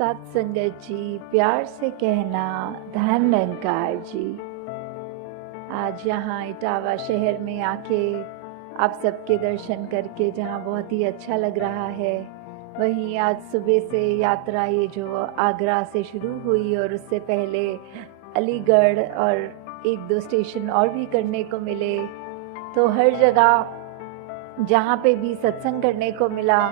सत्संगत जी, प्यार से कहना धन निरंकार जी। आज यहाँ इटावा शहर में आके आप सबके दर्शन करके जहाँ बहुत ही अच्छा लग रहा है, वहीं आज सुबह से यात्रा ये जो आगरा से शुरू हुई और उससे पहले अलीगढ़ और एक दो स्टेशन और भी करने को मिले। तो हर जगह जहाँ पे भी सत्संग करने को मिला,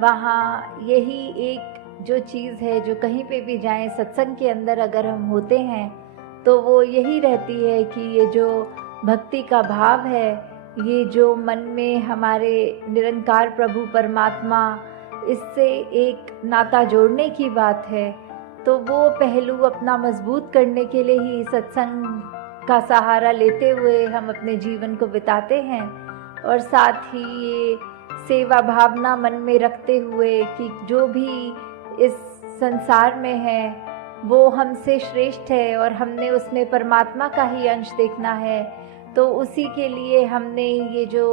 वहाँ यही एक जो चीज़ है, जो कहीं पे भी जाएं सत्संग के अंदर अगर हम होते हैं तो वो यही रहती है कि ये जो भक्ति का भाव है, ये जो मन में हमारे निरंकार प्रभु परमात्मा, इससे एक नाता जोड़ने की बात है। तो वो पहलू अपना मजबूत करने के लिए ही सत्संग का सहारा लेते हुए हम अपने जीवन को बिताते हैं, और साथ ही ये सेवा भावना मन में रखते हुए कि जो भी इस संसार में है वो हमसे श्रेष्ठ है और हमने उसमें परमात्मा का ही अंश देखना है। तो उसी के लिए हमने ये जो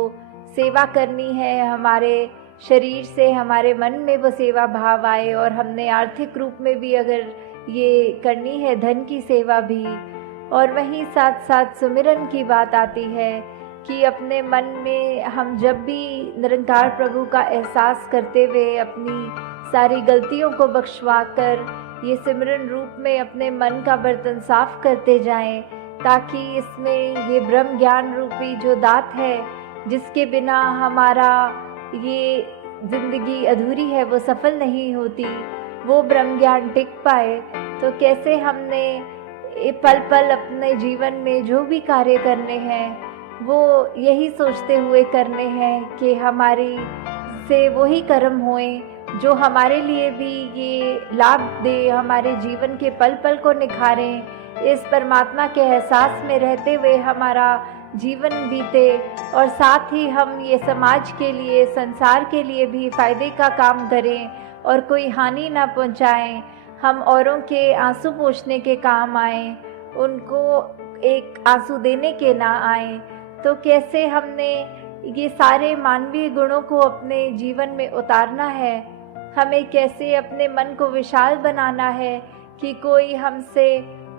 सेवा करनी है, हमारे शरीर से हमारे मन में वो सेवा भाव आए, और हमने आर्थिक रूप में भी अगर ये करनी है, धन की सेवा भी, और वहीं साथ साथ सुमिरन की बात आती है कि अपने मन में हम जब भी निरंकार प्रभु का एहसास करते हुए अपनी सारी गलतियों को बख्शवा कर ये सिमरन रूप में अपने मन का बर्तन साफ करते जाएं, ताकि इसमें ये ब्रह्म ज्ञान रूपी जो दात है, जिसके बिना हमारा ये जिंदगी अधूरी है, वो सफल नहीं होती, वो ब्रह्म ज्ञान टिक पाए। तो कैसे हमने पल पल अपने जीवन में जो भी कार्य करने हैं वो यही सोचते हुए करने हैं कि हमारी से वही कर्म होए जो हमारे लिए भी ये लाभ दे, हमारे जीवन के पल पल को निखारें, इस परमात्मा के एहसास में रहते हुए हमारा जीवन बीते, और साथ ही हम ये समाज के लिए, संसार के लिए भी फायदे का काम करें और कोई हानि ना पहुंचाएं। हम औरों के आंसू पोंछने के काम आएं, उनको एक आंसू देने के ना आएं। तो कैसे हमने ये सारे मानवीय गुणों को अपने जीवन में उतारना है, हमें कैसे अपने मन को विशाल बनाना है कि कोई हमसे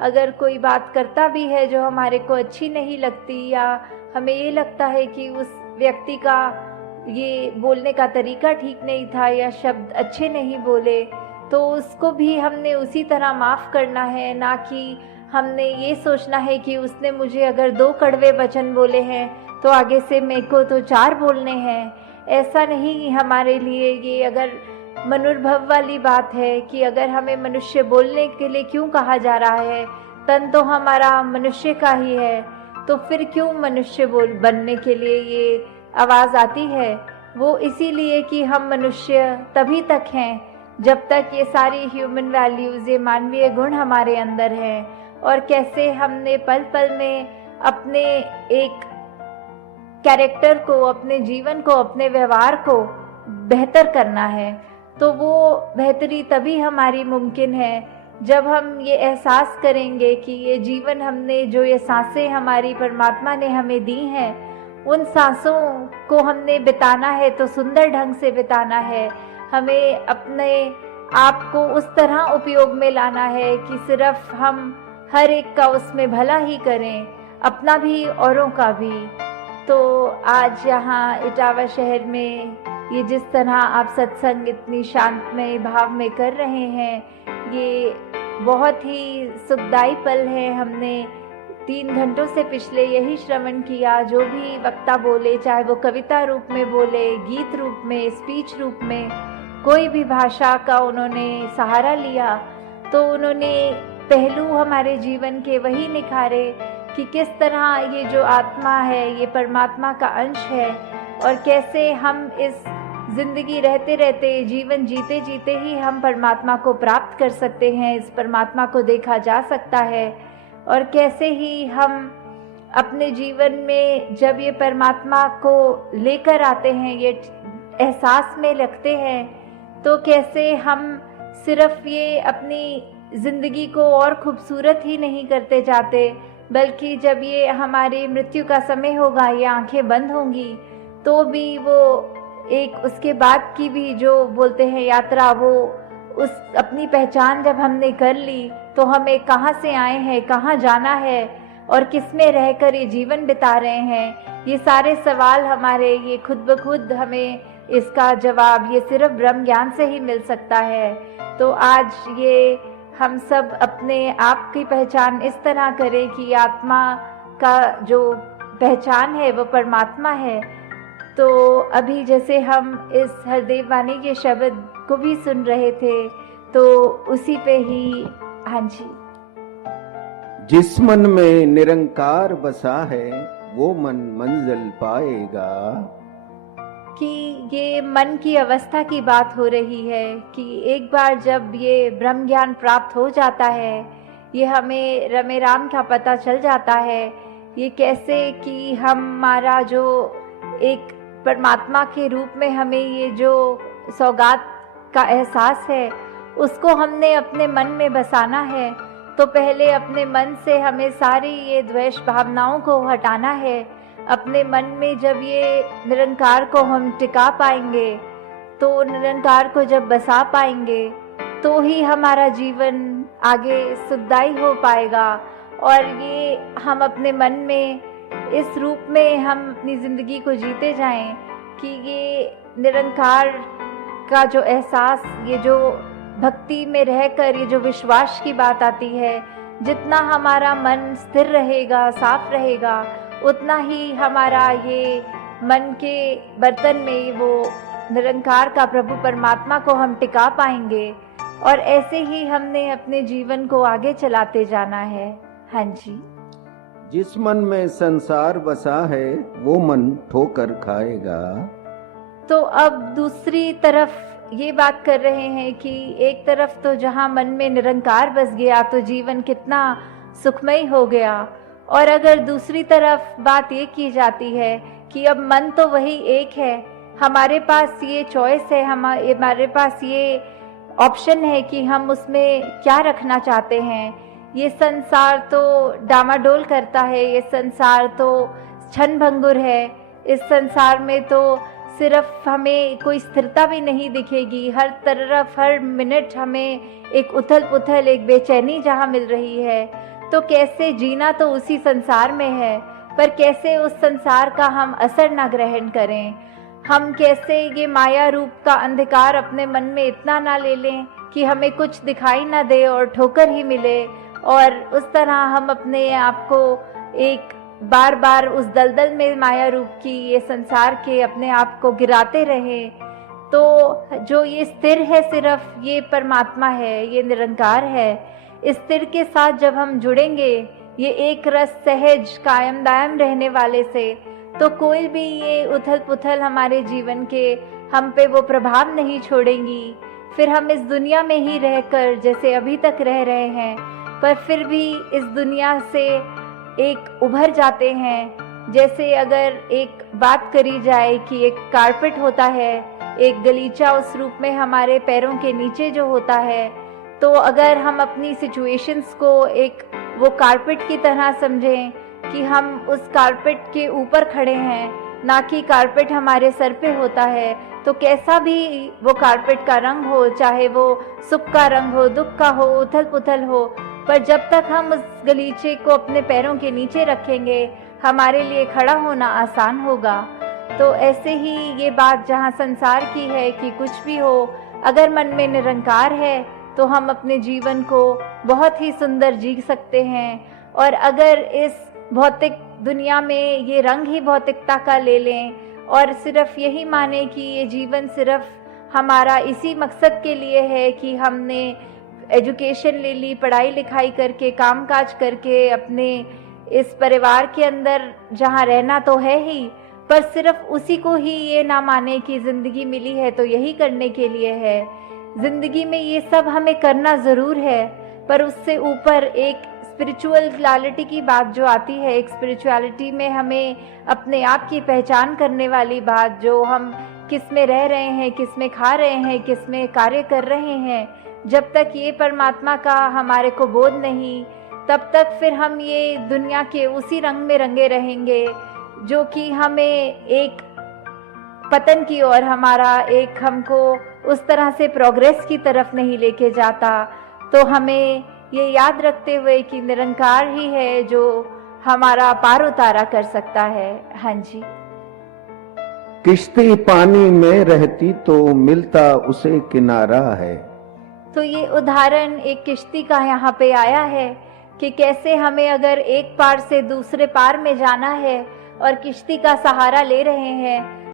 अगर कोई बात करता भी है जो हमारे को अच्छी नहीं लगती, या हमें ये लगता है कि उस व्यक्ति का ये बोलने का तरीका ठीक नहीं था या शब्द अच्छे नहीं बोले, तो उसको भी हमने उसी तरह माफ़ करना है, ना कि हमने ये सोचना है कि उसने मुझे अगर 2 कड़वे वचन बोले हैं तो आगे से मेरे को तो 4 बोलने हैं। ऐसा नहीं हमारे लिए। ये अगर मनुर्भव वाली बात है कि अगर हमें मनुष्य बोलने के लिए क्यों कहा जा रहा है, तन तो हमारा मनुष्य का ही है, तो फिर क्यों मनुष्य बनने के लिए ये आवाज़ आती है? वो इसीलिए कि हम मनुष्य तभी तक हैं जब तक ये सारी ह्यूमन वैल्यूज़, ये मानवीय गुण हमारे अंदर हैं। और कैसे हमने पल पल में अपने एक कैरेक्टर को, अपने जीवन को, अपने व्यवहार को बेहतर करना है। तो वो बेहतरी तभी हमारी मुमकिन है जब हम ये एहसास करेंगे कि ये जीवन हमने, जो ये सांसें हमारी परमात्मा ने हमें दी हैं, उन सांसों को हमने बिताना है तो सुंदर ढंग से बिताना है। हमें अपने आप को उस तरह उपयोग में लाना है कि सिर्फ हम हर एक का उसमें भला ही करें, अपना भी औरों का भी। तो आज यहाँ इटावा शहर में ये जिस तरह आप सत्संग इतनी शांतमय भाव में कर रहे हैं, ये बहुत ही सुखदायी पल है। हमने 3 घंटों से पिछले यही श्रवण किया, जो भी वक्ता बोले, चाहे वो कविता रूप में बोले, गीत रूप में, स्पीच रूप में, कोई भी भाषा का उन्होंने सहारा लिया, तो उन्होंने पहलू हमारे जीवन के वही निखारे कि किस तरह ये जो आत्मा है ये परमात्मा का अंश है, और कैसे हम इस जिंदगी रहते रहते, जीवन जीते जीते ही हम परमात्मा को प्राप्त कर सकते हैं, इस परमात्मा को देखा जा सकता है। और कैसे ही हम अपने जीवन में जब ये परमात्मा को लेकर आते हैं, ये एहसास में रखते हैं, तो कैसे हम सिर्फ ये अपनी ज़िंदगी को और खूबसूरत ही नहीं करते जाते, बल्कि जब ये हमारी मृत्यु का समय होगा, ये आंखें बंद होंगी, तो भी वो एक उसके बाद की भी जो बोलते हैं यात्रा, वो उस अपनी पहचान जब हमने कर ली तो हमें कहाँ से आए हैं, कहाँ जाना है और किस में रहकर ये जीवन बिता रहे हैं, ये सारे सवाल हमारे ये खुद ब खुद हमें इसका जवाब ये सिर्फ ब्रह्म ज्ञान से ही मिल सकता है। तो आज ये हम सब अपने आप की पहचान इस तरह करें कि आत्मा का जो पहचान है वो परमात्मा है। तो अभी जैसे हम इस हरदेव वाणी के शब्द को भी सुन रहे थे तो उसी पे ही, हाँ जी, जिस मन में निरंकार बसा है वो मन मंजिल पाएगा, कि ये मन की अवस्था की बात हो रही है कि एक बार जब ये ब्रह्म ज्ञान प्राप्त हो जाता है, ये हमें रमे राम का पता चल जाता है, ये कैसे कि हमारा जो एक परमात्मा के रूप में हमें ये जो सौगात का एहसास है उसको हमने अपने मन में बसाना है। तो पहले अपने मन से हमें सारी ये द्वेष भावनाओं को हटाना है। अपने मन में जब ये निरंकार को हम टिका पाएंगे, तो निरंकार को जब बसा पाएंगे तो ही हमारा जीवन आगे सुखदायी हो पाएगा। और ये हम अपने मन में इस रूप में हम अपनी ज़िंदगी को जीते जाएं कि ये निरंकार का जो एहसास, ये जो भक्ति में रहकर ये जो विश्वास की बात आती है, जितना हमारा मन स्थिर रहेगा, साफ रहेगा, उतना ही हमारा ये मन के बर्तन में वो निरंकार का प्रभु परमात्मा को हम टिका पाएंगे। और ऐसे ही हमने अपने जीवन को आगे चलाते जाना है। हाँ जी, जिस मन में संसार बसा है वो मन ठोकर खाएगा। तो अब दूसरी तरफ ये बात कर रहे हैं कि एक तरफ तो जहाँ मन में निरंकार बस गया तो जीवन कितना सुखमय हो गया, और अगर दूसरी तरफ बात ये की जाती है कि अब मन तो वही एक है, हमारे पास ये चॉइस है, हमारे पास ये ऑप्शन है कि हम उसमें क्या रखना चाहते हैं। ये संसार तो डामाडोल करता है, ये संसार तो क्षण भंगुर है, इस संसार में तो सिर्फ हमें कोई स्थिरता भी नहीं दिखेगी, हर तरफ हर मिनट हमें एक उथल पुथल, एक बेचैनी जहाँ मिल रही है। तो कैसे जीना तो उसी संसार में है, पर कैसे उस संसार का हम असर ना ग्रहण करें, हम कैसे ये माया रूप का अंधकार अपने मन में इतना ना ले लें कि हमें कुछ दिखाई ना दे और ठोकर ही मिले, और उस तरह हम अपने आप को एक बार बार उस दलदल में माया रूप की ये संसार के अपने आप को गिराते रहें। तो जो ये स्थिर है सिर्फ ये परमात्मा है, ये निरंकार है। इस स्थिर के साथ जब हम जुड़ेंगे ये एक रस सहज कायम दायम रहने वाले से, तो कोई भी ये उथल पुथल हमारे जीवन के हम पे वो प्रभाव नहीं छोड़ेंगी। फिर हम इस दुनिया में ही रहकर जैसे अभी तक रह रहे हैं, पर फिर भी इस दुनिया से एक उभर जाते हैं। जैसे अगर एक बात करी जाए कि एक कारपेट होता है, एक गलीचा उस रूप में हमारे पैरों के नीचे जो होता है, तो अगर हम अपनी सिचुएशंस को एक वो कारपेट की तरह समझें कि हम उस कारपेट के ऊपर खड़े हैं, ना कि कारपेट हमारे सर पे होता है, तो कैसा भी वो कारपेट का रंग हो, चाहे वो सुख का रंग हो, दुख का हो, उथल पुथल हो, पर जब तक हम उस गलीचे को अपने पैरों के नीचे रखेंगे हमारे लिए खड़ा होना आसान होगा। तो ऐसे ही ये बात जहाँ संसार की है कि कुछ भी हो, अगर मन में निरंकार है तो हम अपने जीवन को बहुत ही सुंदर जी सकते हैं। और अगर इस भौतिक दुनिया में ये रंग ही भौतिकता का ले लें और सिर्फ यही माने कि ये जीवन सिर्फ हमारा इसी मकसद के लिए है कि हमने एजुकेशन ले ली, पढ़ाई लिखाई करके, कामकाज करके अपने इस परिवार के अंदर जहाँ रहना तो है ही, पर सिर्फ उसी को ही ये ना माने कि ज़िंदगी मिली है तो यही करने के लिए है। ज़िंदगी में ये सब हमें करना ज़रूर है, पर उससे ऊपर एक स्पिरिचुअलिटी की बात जो आती है, एक स्पिरिचुअलिटी में हमें अपने आप की पहचान करने वाली बात, जो हम किस में रह रहे हैं, किस में खा रहे हैं, किस में कार्य कर रहे हैं, जब तक ये परमात्मा का हमारे को बोध नहीं, तब तक फिर हम ये दुनिया के उसी रंग में रंगे रहेंगे जो कि हमें एक पतन की ओर हमारा एक हमको उस तरह से प्रोग्रेस की तरफ नहीं लेके जाता। तो हमें ये याद रखते हुए कि निरंकार ही है जो हमारा पार उतारा कर सकता है। हाँ जी। किश्ती पानी में रहती तो मिलता उसे किनारा है। तो ये उदाहरण एक किश्ती का यहाँ पे आया है कि कैसे हमें अगर एक पार से दूसरे पार में जाना है और किश्ती का सहारा ले रहे हैं